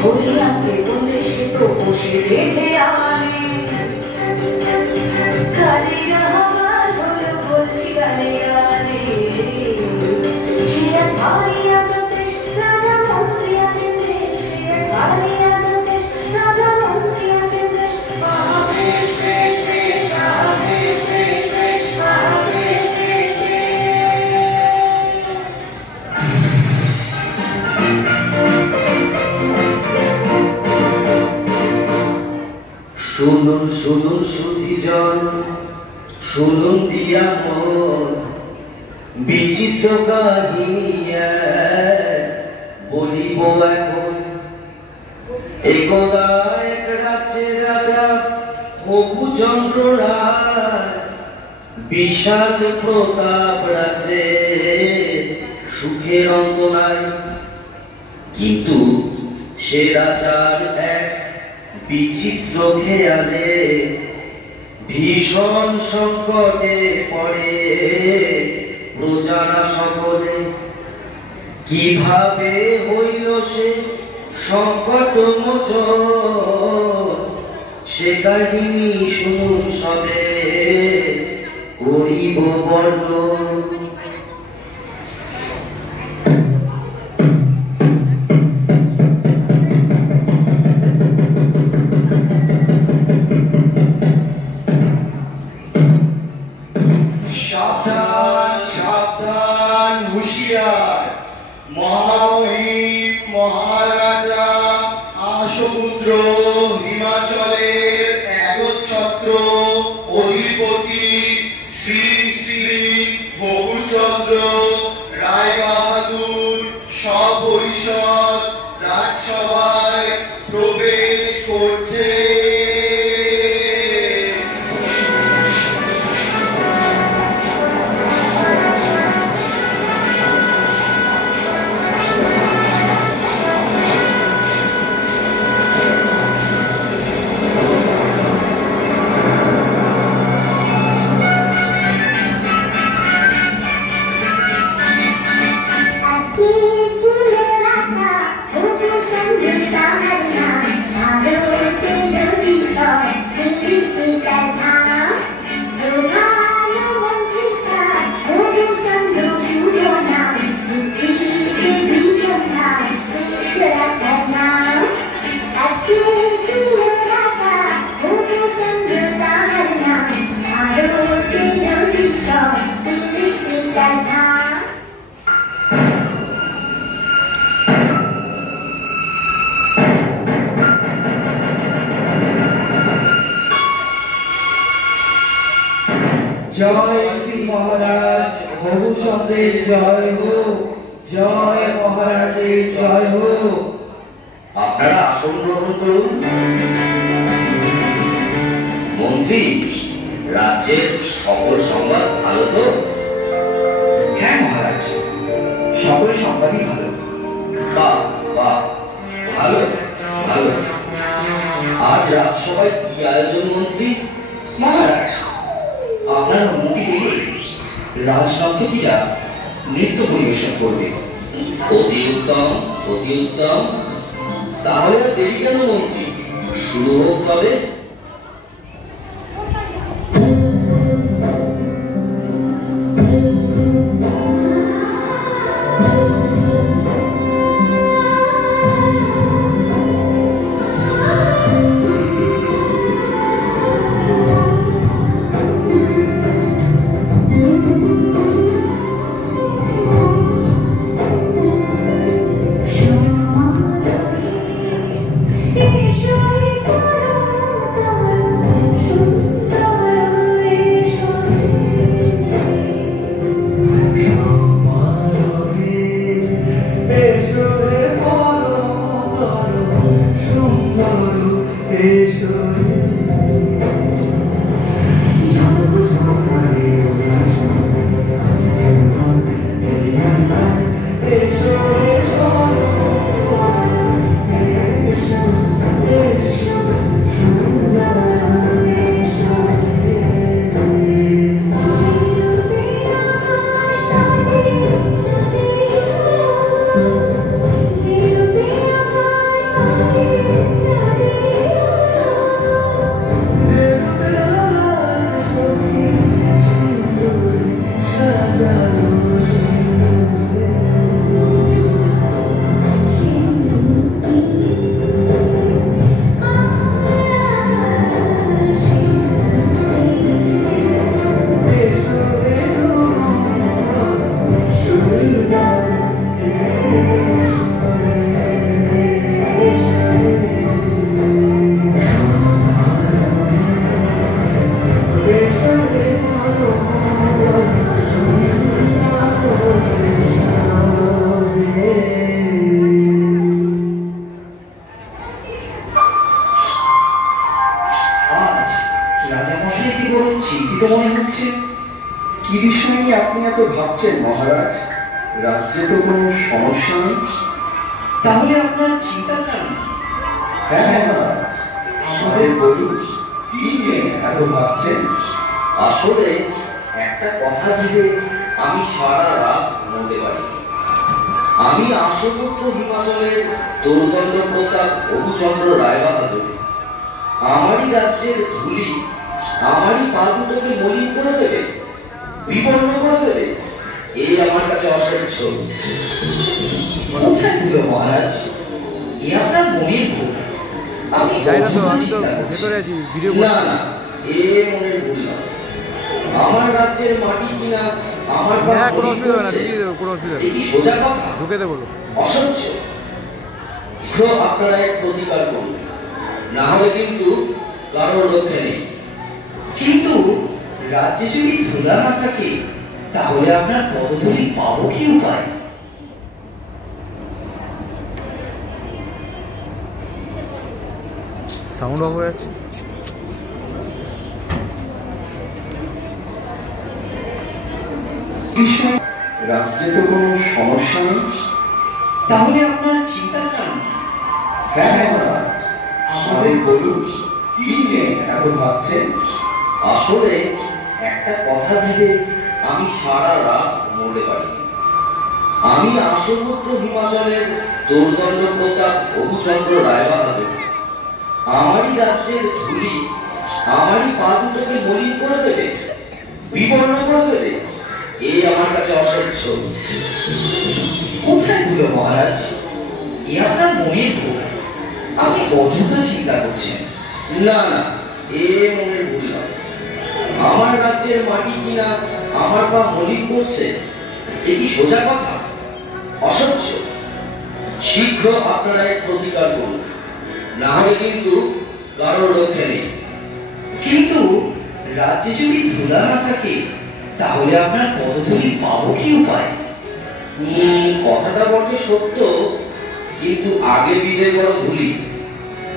হরিয়াকে বলে সে তো বসে রেখে আনে কালিয়া আমার হলো বলছি গানে গানে সে এক ভারিয়া জ্যোতিষ রাজা মন্ত্রী আছেন দেশ সে এক ভারিয়া জ্যোতিষ রাজা মন্ত্রী আছেন দেশ মহাবেশ বেশ বেশ মহাবেশ বেশ বেশ মহাবেশ বেশ শুনুন শুনুন সুধীজন শুনুন দিয়া মন বিচিত্র কাহিনী বলিব এখন একদা এক রাজ্যের রাজা হবুচন্দ্র রায় বিশাল প্রতাপ রাজ্যে সুখের অন্ত নাই কিন্তু সে রাজার এক বিচিত্র খেয়ালে ভীষণ সংকটে পড়ে প্রজারা সকলে কিভাবে হইল সে সংকট মোচন সে কাহিনী শুনুন সবে করিব বর্ণন মহামহিম মহারাজা আশুপুত্র হিমাচলের একচ্ছত্র অধিপতি শ্রী শ্রী হবুচন্দ্র রায় বাহাদুর সপরিষদ রাজসভায় প্রবেশ করছে। জয় শ্রী মহারাজ হবুচন্দ্রের জয় হোক জয় মহারাজের জয় হোক আপনারা আসন গ্রহণ করুন মন্ত্রী রাজ্যের সকল সংবাদ ভালো তো হ্যাঁ মহারাজ সকল সংবাদই ভালো বাহ বাহ ভালো ভালো আজ রাজসভায় কি আয়োজন মন্ত্রী মহারাজ আপনার অনুমতি দিলে রাজনর্তকীরা নৃত্য পরিবেশন করবে অতি উত্তম অতি উত্তম তাহলে দেরি কেন মন্ত্রী শুরু হোক তবে ঈশ্বরী পরম নিয়ে আপনি এত ভাবছেন মহারাজ? রাজ্যে তো কোনো সমস্যা নেই। তাহলে আপনার চিন্তার কারণ? হ্যাঁ মহারাজ, আমাদের বলুন, কি নিয়ে এত ভাবছেন? আসলে একটা কথা ভেবে আমি সারা রাত ঘুমোতে পারি। আমি আশুপুত্র হিমাচলের দৌর্দণ্ড প্রতাপ রঘুচন্দ্র রায়বাহাদুর। আমারই রাজ্যের ধুলি আমারই পা দুটোকে মলিন করে দেবে, বিপন্ন করে দেবে, এই আমার কাছে অসহ্য। কোথায় দিল মহারাজ? এ আপনার মনের ভুল। আমি যাই না তো, অযথা আমি তো চিন্তা করছি। ভেতরে আছি, ভিডিও না না, এ মনের ভুল না। আমার রাজ্যের মাটি কিনা আমার পা হ্যাঁ, কোনো মলিন অসুবিধা হবে না, করছে, ঢুকিয়ে দেবো, কোনো অসুবিধা এ নেই, কি সোজা কথা? ঢুকে দেবো। অসহ্য। তো আপনারা এক প্রতিকার করুন, না হলে কিন্তু কারোর রক্ষে নেই। কিন্তু রাজ্যে যদি ধুলা না থাকে তাহলে আপনার পদধূলি পাবো কি উপায়? সাউন্ড অফ হয়ে যাচ্ছে। রাজ্যে তো কোনো সমস্যা নেই। তাহলে আপনার চিন্তার কারণ কি? হ্যাঁ মহারাজ, আমাদের বলুন, কি নিয়ে এত ভাবছেন? আসলে একটা কথা ভেবে আমি সারা রাত ঘুমোতে পারি। আমি আশুপুত্র হিমাচলের দৌর্দণ্ড প্রতাপ রঘুচন্দ্র রায়বাহাদুর। আমারই রাজ্যের ধুলি আমারই পা দুটোকে মলিন করে দেবে, বিপন্ন করে দেবে, এই আমার কাছে অসহ্য। কোথায় দিল মহারাজ? এ আপনার মনের ভুল। আপনি অযথা চিন্তা করছেন। না না, এ মনের ভুল না। আমার রাজ্যের মাটি কিনা আমার পা মলিন করছে, এ কি সোজা কথা? অসহ্য। শীঘ্র আপনারা এক প্রতিকার করুন, না হলে কিন্তু কারোর রক্ষে নেই। কিন্তু রাজ্যে যদি ধুলা না থাকে তাহলে আপনার পদধূলি পাবো কি উপায়? কথাটা বটে সত্য, কিন্তু আগে বিদে বড় ধুলি,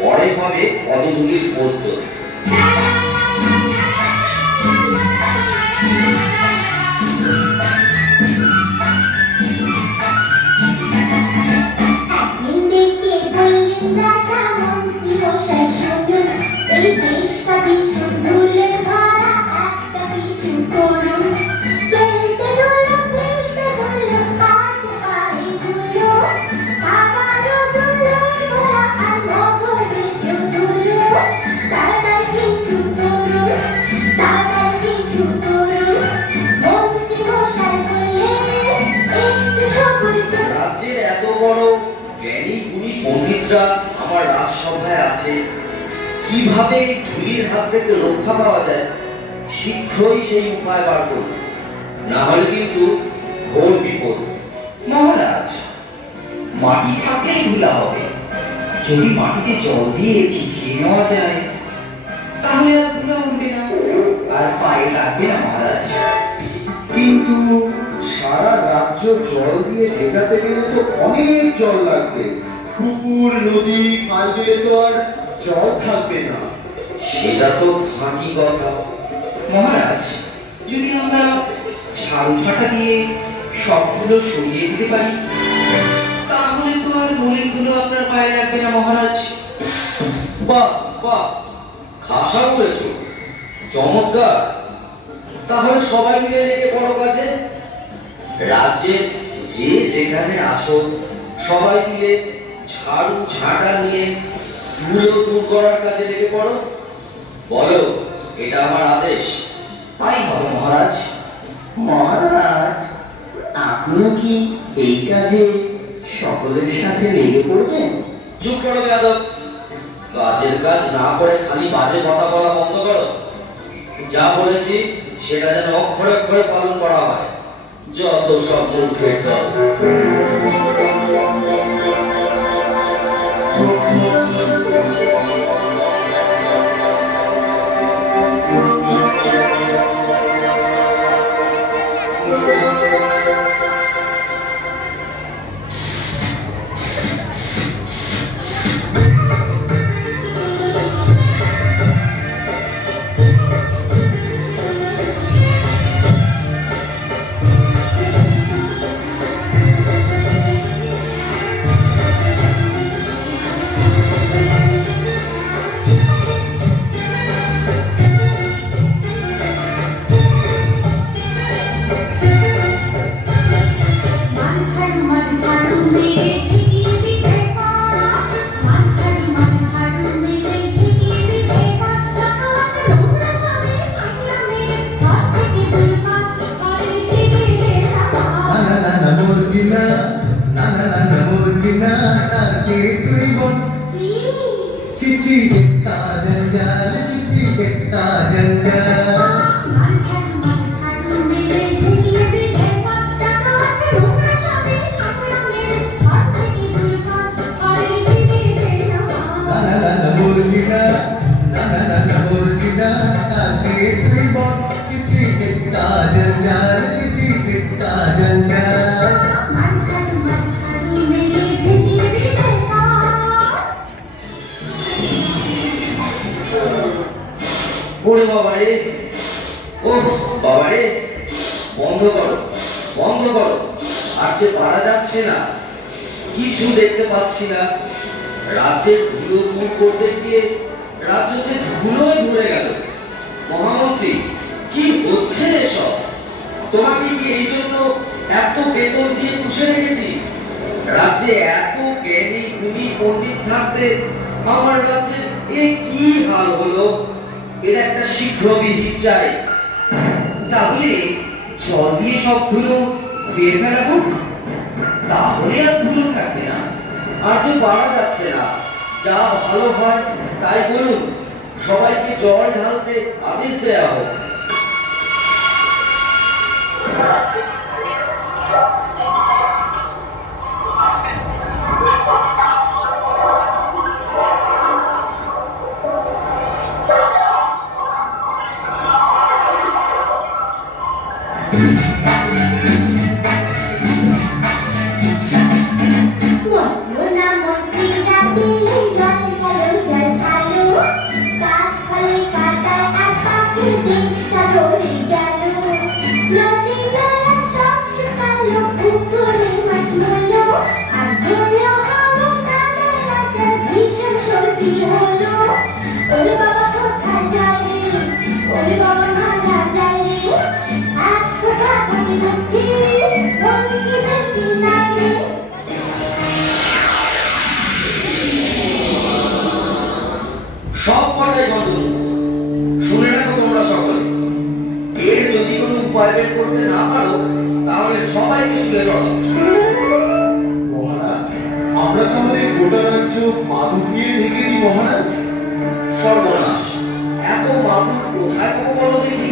পরে হবে পদধূলির পদ্য। এই দেশটা ভীষণ ধুলে ভরা, একটা কিছু করুন। চলতে ধুলো, ফিরতে ধুলো, হাতে পায়ে ধুলো, খাবারও ধুলোয় ভরা, আর মগজেরও ধুলো। তাড়াতাড়ি কিছু করুন, তাড়াতাড়ি কিছু করুন। মন্ত্রী মশাই বললেন, একটু সবুর করুন। রাজ্যের এত বড় জ্ঞানী গুণী পণ্ডিতরা আমার রাজসভায় আছে, কিভাবে এই ধুলির হাত থেকে রক্ষা পাওয়া যায় শীঘ্রই সেই উপায় বার করুন, না হলে কিন্তু ঘোর বিপদ। মহারাজ, মাটি থাকলেই ধুলা হবে। যদি মাটিতে জল দিয়ে ভিজিয়ে নেওয়া যায় তাহলে আর ধুলা উঠবে না, আর পায়ে লাগবে না মহারাজ। কিন্তু সারা রাজ্য জল দিয়ে ভেজাতে গেলে তো অনেক জল লাগবে। পুকুর, নদী, খালে তো আর জল থাকবে না। সেটা তো ফাঁকি কথা। মহারাজ, যদি আমরা ঝাড়ু ঝাঁটা দিয়ে সবগুলো সরিয়ে দিতে পারি তাহলে তো আর মলিন ধুলো আপনার পায়ে লাগবে না মহারাজ। বাহ বাহ, খাসা বলেছো, চমৎকার। তাহলে সবাই মিলে লেগে বড় কাজে। রাজ্যে যে যেখানে আসো সবাই মিলে ঝাড়ু ঝাঁটা নিয়ে ধুলো দূর করার কাজে লেগে পড়ো। বলো, এটা আমার আদেশ। তাই হবে মহারাজ। মহারাজ, আপনি কি এই কাজে সকলের সাথে লেগে পড়বেন? চুপ করো বেয়াদব। কাজের কাজ না করে খালি বাজে কথা বলা বন্ধ করো। যা বলেছি সেটা যেন অক্ষরে অক্ষরে পালন করা হয়। যত সব মূর্খের দল। তুই বল চিঠি কিतना जंजाल चिट्ठी कितना जंजाल ওরে বাবারে, ওহ বাবারে, বন্ধ করো বন্ধ করো, আর যে পারা যাচ্ছে না, কিছু দেখতে পাচ্ছি না। রাজ্যের ধুলো দূর করতে গিয়ে রাজ্য যে ধুলোয় ভরে গেল। মহামন্ত্রী, কি হচ্ছে এসব? তোমাকে কি এই জন্য এত বেতন দিয়ে পুষে রেখেছি? রাজ্যে এত জ্ঞানী গুণী পণ্ডিত থাকতে আমার রাজ্যের এ কি হাল হলো? এর একটা শীঘ্র বিহিত চাই। তাহলে জল দিয়ে সব ধুলো বের ফেলাবো, তাহলে আর ধুলো থাকবে না। আর যে পারা যাচ্ছে না, যা ভালো হয় তাই বলুন। সবাইকে জল ঢালতে আদেশ দেয়া হোক। সব কটাই বন্ধ। শুনে রাখো তোমরা সকলে, এর যদি কোনো উপায় বের করতে না পারো, তাহলে সবাইকে শুনে চলো। মহারাজ, আমরা তাহলে গোটা রাজ্য মাদুর দিয়ে ঢেকে দিই মহারাজ। সর্বনাশ, এত বাদুর কোথায় পাবো বলো দেখি?